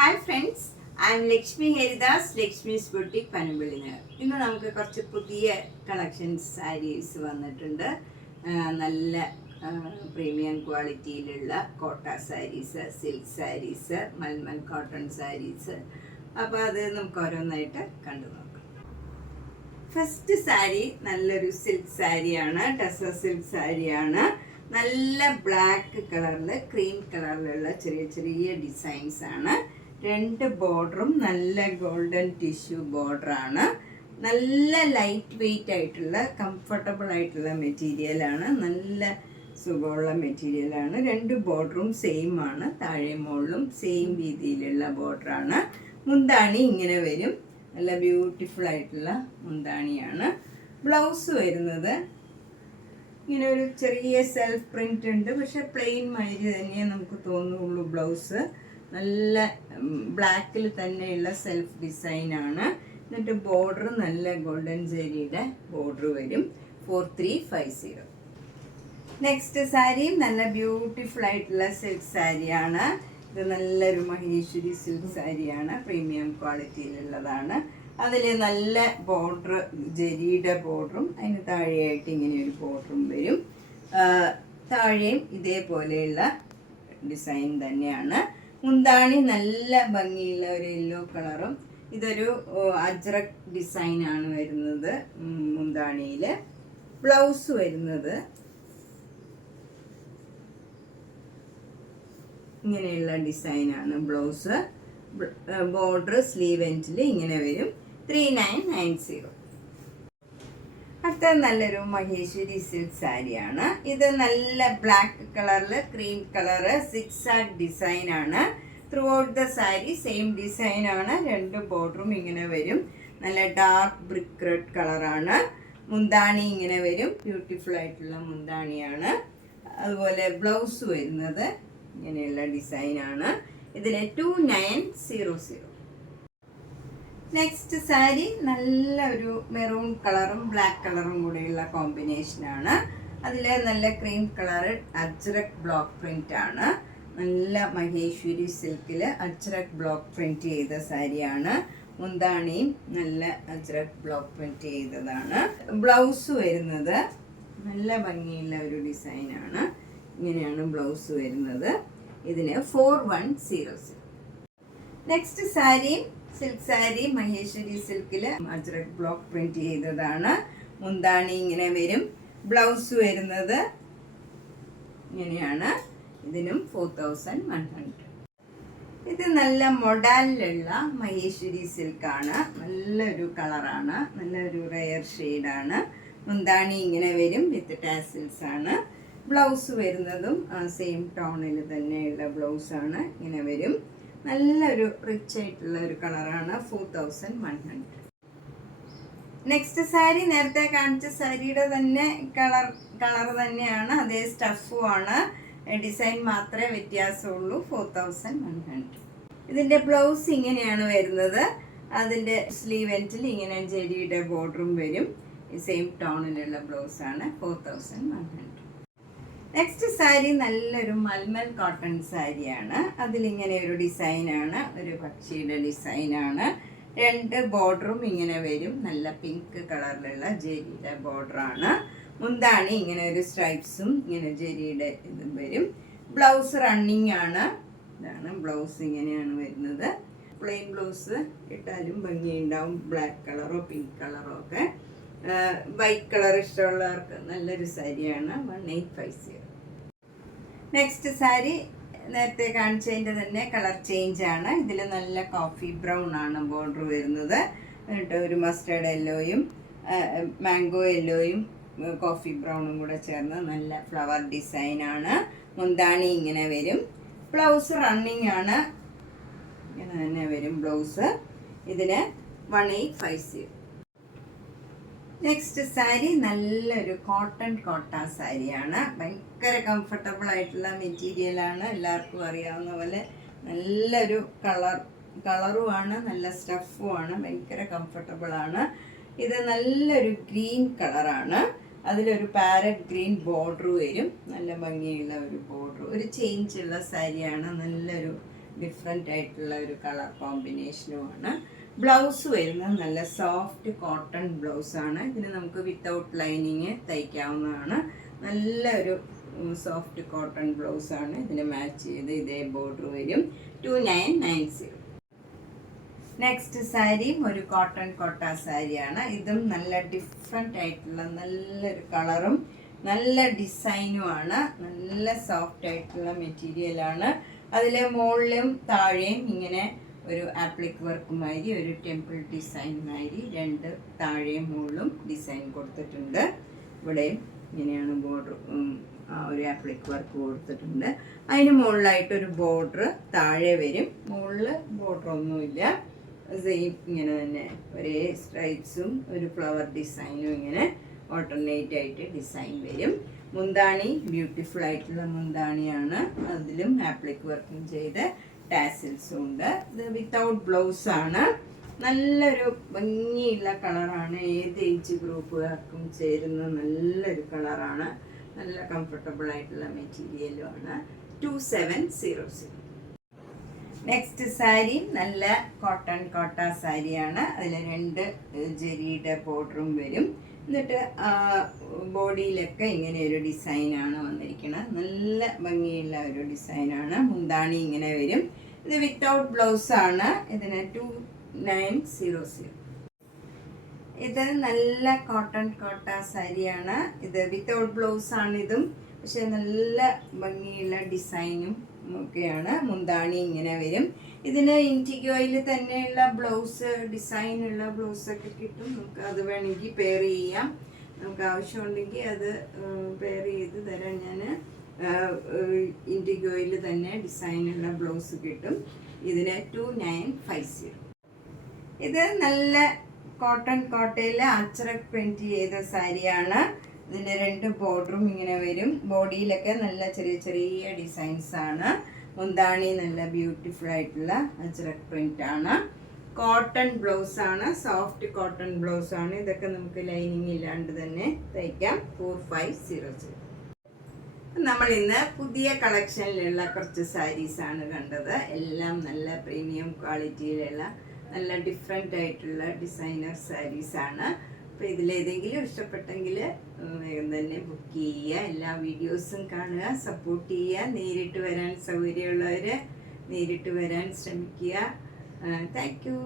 Hi friends, I am Lakshmi Haridas, Lakshmi's boutique Panampilly Nagar. ഇന്ന് നമുക്ക് കുറച്ച് പുതിയ കളക്ഷൻസ് സാരീസ് വന്നിട്ടുണ്ട്. നല്ല പ്രീമിയം ക്വാളിറ്റിയിലുള്ള കോട്ട സാരീസ്, സിൽക്ക് സാരീസ്, മൽമൽ കോട്ടൺ സാരീസ്. അപ്പോൾ അത് നമുക്ക് ഓരോന്നായിട്ട് കണ്ടു നോക്കാം. ഫസ്റ്റ് സാരി നല്ലൊരു സിൽക്ക് സാരിയാണ്, ടസർ സിൽക്ക് സാരിയാണ്. നല്ല ബ്ലാക്ക് കളറിൽ ക്രീം കളറിലുള്ള ചെറിയ ചെറിയ ഡിസൈൻസ് ആണ്. രണ്ട് ബോർഡറും നല്ല ഗോൾഡൻ ടിഷ്യൂ ബോർഡറാണ്. നല്ല ലൈറ്റ് വെയ്റ്റ് ആയിട്ടുള്ള കംഫർട്ടബിൾ ആയിട്ടുള്ള മെറ്റീരിയലാണ്. നല്ല സുഖമുള്ള മെറ്റീരിയലാണ്. രണ്ട് ബോർഡറും സെയിം ആണ്. താഴെ മുകളിലും സെയിം രീതിയിലുള്ള ബോർഡറാണ്. മുന്താണി ഇങ്ങനെ വരും. നല്ല ബ്യൂട്ടിഫുൾ ആയിട്ടുള്ള മുന്താണിയാണ്. ബ്ലൗസ് വരുന്നത് ഇങ്ങനെ ഒരു ചെറിയ സെൽഫ് പ്രിന്റ് ഉണ്ട്, പക്ഷെ പ്ലെയിൻ മാതിരി തന്നെ നമുക്ക് തോന്നുള്ളൂ. ബ്ലൗസ് നല്ല ബ്ലാക്കിൽ തന്നെയുള്ള സെൽഫ് ഡിസൈൻ ആണ്. എന്നിട്ട് ബോർഡർ നല്ല ഗോൾഡൻ ജെരിയുടെ ബോർഡർ വരും. 4350. നെക്സ്റ്റ് സാരി നല്ല ബ്യൂട്ടിഫുൾ ആയിട്ടുള്ള സിൽക്ക് സാരിയാണ്. ഇത് നല്ലൊരു മഹേശ്വരി സിൽക്ക് സാരിയാണ്. പ്രീമിയം ക്വാളിറ്റിയിലുള്ളതാണ്. അതിൽ നല്ല ബോർഡർ, ജെരിയുടെ ബോർഡറും അതിന് താഴെയായിട്ട് ഇങ്ങനെ ഒരു ബോർഡറും വരും. താഴെയും ഇതേപോലെയുള്ള ഡിസൈൻ തന്നെയാണ്. മുന്താണി നല്ല ഭംഗിയുള്ള ഒരു യെല്ലോ കളറും. ഇതൊരു അജ്രക് ഡിസൈനാണ് വരുന്നത് മുന്താണിയിൽ. ബ്ലൗസ് വരുന്നത് ഇങ്ങനെയുള്ള ഡിസൈനാണ് ബ്ലൗസ്. ബോർഡർ സ്ലീവ് എൻഡിൽ ഇങ്ങനെ വരും. 3990. അടുത്ത നല്ലൊരു മഹേശ്വരി സിൽക്ക് സാരിയാണ്. ഇത് നല്ല ബ്ലാക്ക് കളറിൽ ക്രീം കളറ് സിക്സാഗ് ഡിസൈൻ ആണ്. Through out the sari same design ആണ്. രണ്ട് ബോർഡറും ഇങ്ങനെ വരും. നല്ല ഡാർക്ക് ബ്രിക്ക് റെഡ് കളറാണ്. മുന്താണി ഇങ്ങനെ വരും. ബ്യൂട്ടിഫുൾ ആയിട്ടുള്ള മുന്താണിയാണ്. അതുപോലെ ബ്ലൗസ് വരുന്നത് ഇങ്ങനെയുള്ള ഡിസൈനാണ്. ഇതിന് 2900. നെക്സ്റ്റ് സാരി നല്ല ഒരു മെറൂൺ കളറും ബ്ലാക്ക് കളറും കൂടെയുള്ള കോമ്പിനേഷനാണ്. അതിൽ നല്ല cream colour ajrak block print ആണ്. നല്ല മഹേശ്വരി സിൽക്കിൽ അജ്രക് ബ്ലോക്ക് പ്രിന്റ് ചെയ്ത സാരിയാണ്. മുന്താണിയും നല്ല അജ്രക് ബ്ലോക്ക് പ്രിന്റ് ചെയ്തതാണ്. ബ്ലൗസ് വരുന്നത് നല്ല ഭംഗിയുള്ള ഒരു ഡിസൈനാണ്. ഇങ്ങനെയാണ് ബ്ലൗസ് വരുന്നത്. ഇതിന് 4100. Next sari silk sari Maheshwari സിൽക്കിൽ അജ്രക് ബ്ലോക്ക് പ്രിന്റ് ചെയ്തതാണ്. മുന്താണി ഇങ്ങനെ വരും. ബ്ലൗസ് വരുന്നത് ഇങ്ങനെയാണ്. ഇതിനും 4100. ഇത് നല്ല മൊഡാലിലുള്ള മഹേശ്വരി സിൽക്കാണ്. നല്ലൊരു കളറാണ്. നല്ലൊരു റെയർ ഷെയ്ഡാണ്. മുന്താണി ഇങ്ങനെ വരും. വിത്ത് ടാസിൽസ് ആണ്. ബ്ലൗസ് വരുന്നതും സെയിം ടോണിൽ തന്നെയുള്ള ബ്ലൗസാണ്. ഇങ്ങനെ വരും. നല്ലൊരു റിച്ച് ആയിട്ടുള്ള ഒരു കളറാണ്. 4100. നെക്സ്റ്റ് സാരി നേരത്തെ കാണിച്ച സാരിയുടെ തന്നെ കളർ തന്നെയാണ്. അതേ സ്റ്റഫുമാണ്. ഡിസൈൻ മാത്രമേ വ്യത്യാസമുള്ളൂ. 4100. ഇതിൻ്റെ ബ്ലൗസ് ഇങ്ങനെയാണ് വരുന്നത്. അതിൻ്റെ സ്ലീവ് എൻഡിൽ ഇങ്ങനെ ജെരിയുടെ ബോർഡറും വരും. സെയിം ടോണിലുള്ള ബ്ലൗസാണ്. 4100. നെക്സ്റ്റ് സാരി നല്ലൊരു മൽമൽ കോട്ടൺ സാരിയാണ്. അതിലിങ്ങനെ ഒരു ഡിസൈനാണ്. ഒരു പക്ഷിയുടെ ഡിസൈനാണ്. രണ്ട് ബോർഡറും ഇങ്ങനെ വരും. നല്ല പിങ്ക് കളറിലുള്ള ജെരിയുടെ ബോർഡറാണ്. മുന്താണി ഇങ്ങനെ ഒരു സ്ട്രൈപ്സും ഇങ്ങനെ ജെരിയുടെ ഇതും വരും. ബ്ലൗസ് റണ്ണിങ് ആണ്. ഇതാണ് ബ്ലൗസ്. ഇങ്ങനെയാണ് വരുന്നത്. പ്ലെയിൻ ബ്ലൗസ് ഇട്ടാലും ഭംഗിയുണ്ടാവും. ബ്ലാക്ക് കളറോ പിങ്ക് കളറോ ഒക്കെ. വൈറ്റ് കളർ ഇഷ്ടമുള്ളവർക്ക് നല്ലൊരു സാരിയാണ്. 1850. നെക്സ്റ്റ് സാരി നേരത്തെ കാണിച്ചതിൻ്റെ തന്നെ കളർ ചേഞ്ച് ആണ്. ഇതിൽ നല്ല കോഫി ബ്രൗൺ ആണ് ബോർഡർ വരുന്നത്. എന്നിട്ട് ഒരു മസ്റ്റേർഡ് യെല്ലോയും മാംഗോ യെല്ലോയും കോഫി ബ്രൗണും കൂടെ ചേർന്ന് നല്ല ഫ്ലവർ ഡിസൈനാണ്. മുന്താണി ഇങ്ങനെ വരും. ബ്ലൗസ് റണ്ണിങ് ആണ്. ഇങ്ങനെ തന്നെ വരും ബ്ലൗസ്. ഇതിന് 1850. നെക്സ്റ്റ് സാരി നല്ലൊരു കോട്ട സാരിയാണ്. ഭയങ്കര കംഫർട്ടബിൾ ആയിട്ടുള്ള മെറ്റീരിയലാണ്. എല്ലാവർക്കും അറിയാവുന്ന പോലെ നല്ലൊരു കളറുമാണ്. നല്ല സ്റ്റഫുമാണ്. ഭയങ്കര കംഫർട്ടബിൾ ആണ്. ഇത് നല്ലൊരു ഗ്രീൻ കളറാണ്. അതിലൊരു പാരറ്റ് ഗ്രീൻ ബോർഡർ വരും. നല്ല ഭംഗിയുള്ള ഒരു ബോർഡർ. ഒരു ചേഞ്ച് ഉള്ള സാരിയാണ്. നല്ലൊരു ഡിഫറെൻ്റ് ആയിട്ടുള്ള ഒരു കളർ കോമ്പിനേഷനുമാണ്. ബ്ലൗസ് വരുന്നത് നല്ല സോഫ്റ്റ് കോട്ടൺ ബ്ലൗസാണ്. ഇതിന് നമുക്ക് വിത്തൗട്ട് ലൈനിങ് തയ്ക്കാവുന്നതാണ്. നല്ല ഒരു സോഫ്റ്റ് കോട്ടൺ ബ്ലൗസാണ്. ഇതിന് മാച്ച് ചെയ്ത് ഇതേ ബോർഡർ വരും. 2990. നെക്സ്റ്റ് സാരിയും ഒരു കോട്ടൺ കോട്ട സാരിയാണ്. ഇതും നല്ല ഡിഫറെൻ്റ് ആയിട്ടുള്ള നല്ലൊരു കളറും നല്ല ഡിസൈനുമാണ്. നല്ല സോഫ്റ്റ് ആയിട്ടുള്ള മെറ്റീരിയലാണ്. അതിൽ മുകളിലും താഴെയും ഇങ്ങനെ ഒരു ആപ്ലിക് വർക്ക് മാതിരി ഒരു ടെമ്പിൾ ഡിസൈൻ മാതിരി രണ്ട് താഴെയും മുകളിലും ഡിസൈൻ കൊടുത്തിട്ടുണ്ട്. ഇവിടെയും ഇങ്ങനെയാണ് ബോർഡർ, ഒരു ആപ്ലിക് വർക്ക് കൊടുത്തിട്ടുണ്ട്. അതിന് മുകളിലായിട്ടൊരു ബോർഡർ താഴെ വരും. മുകളിൽ ബോർഡർ ഒന്നുമില്ല, സെയിം ഇങ്ങനെ തന്നെ ഒരേ സ്ട്രൈപ്സും ഒരു ഫ്ലവർ ഡിസൈനും ഇങ്ങനെ ഓൾട്ടർനേറ്റ് ആയിട്ട് ഡിസൈൻ വരും. മുന്താണി ബ്യൂട്ടിഫുൾ ആയിട്ടുള്ള മുന്താണിയാണ്. അതിലും ആപ്ലിക് വർക്കും ചെയ്ത് ടാസിൽസും ഉണ്ട്. ഇത് വിത്തൗട്ട് ബ്ലൗസ് ആണ്. നല്ലൊരു ഭംഗിയുള്ള കളറാണ്. ഏത് ഏജ് ഗ്രൂപ്പുകാർക്കും ചേരുന്ന നല്ലൊരു കളറാണ്. നല്ല കംഫർട്ടബിൾ ആയിട്ടുള്ള മെറ്റീരിയലുമാണ്. 2700. നെക്സ്റ്റ് സാരി നല്ല കോട്ടൺ കോട്ട സാരിയാണ്. അതിൽ രണ്ട് ജെരിയുടെ ബോർഡറും വരും. എന്നിട്ട് ബോഡിയിലൊക്കെ ഇങ്ങനെ ഒരു ഡിസൈനാണ് വന്നിരിക്കുന്നത്. നല്ല ഭംഗിയുള്ള ഒരു ഡിസൈനാണ്. മുന്താണി ഇങ്ങനെ വരും. ഇത് വിത്തൗട്ട് ബ്ലൗസാണ്. ഇതിന് 2900. ഇത് നല്ല കോട്ടൺ കോട്ട സാരിയാണ്. ഇത് വിത്തൗട്ട് ബ്ലൗസാണ് ഇതും. പക്ഷെ നല്ല ഭംഗിയുള്ള ഡിസൈനും ഒക്കെയാണ്. മുന്താണി ഇങ്ങനെ വരും. ഇതിന് ഇൻറ്റിഗോയിൽ തന്നെയുള്ള ബ്ലൗസ്, ഡിസൈനുള്ള ബ്ലൗസൊക്കെ കിട്ടും. നമുക്ക് അത് വേണമെങ്കിൽ പെയർ ചെയ്യാം. നമുക്ക് ആവശ്യമുണ്ടെങ്കിൽ അത് പെയർ ചെയ്ത് തരാൻ ഞാൻ. ഇൻറ്റിഗോയിൽ തന്നെ ഡിസൈനുള്ള ബ്ലൗസ് കിട്ടും. ഇതിന് 2950. ഇത് നല്ല കോട്ടൺ കോട്ടയിൽ അച്ചറക് പ്രിന്റ് ചെയ്ത സാരിയാണ്. ഇതിൻ്റെ രണ്ട് ബോർഡറും ഇങ്ങനെ വരും. ബോഡിയിലൊക്കെ നല്ല ചെറിയ ചെറിയ ഡിസൈൻസ് ആണ്. മുന്താണി നല്ല ബ്യൂട്ടിഫുൾ ആയിട്ടുള്ള അച്ചറക് പ്രിന്റ് ആണ്. കോട്ടൺ ബ്ലൗസ് ആണ്, സോഫ്റ്റ് കോട്ടൺ ബ്ലൗസ് ആണ്. ഇതൊക്കെ നമുക്ക് ലൈനിങ് ഇല്ലാണ്ട് തന്നെ തയ്ക്കാം. 4500. നമ്മൾ ഇന്ന് പുതിയ കളക്ഷനിലുള്ള കുറച്ച് സാരീസ് ആണ് കണ്ടത്. എല്ലാം നല്ല പ്രീമിയം ക്വാളിറ്റിയിലുള്ള നല്ല ഡിഫറെൻ്റ് ആയിട്ടുള്ള ഡിസൈനർ സാരീസാണ്. അപ്പോൾ ഇതിലേതെങ്കിലും ഇഷ്ടപ്പെട്ടെങ്കിൽ വേഗം തന്നെ ബുക്ക് ചെയ്യുക. എല്ലാ വീഡിയോസും കാണുക, സപ്പോർട്ട് ചെയ്യുക. നേരിട്ട് വരാൻ സൗകര്യമുള്ളവർ നേരിട്ട് വരാൻ ശ്രമിക്കുക. Thank you.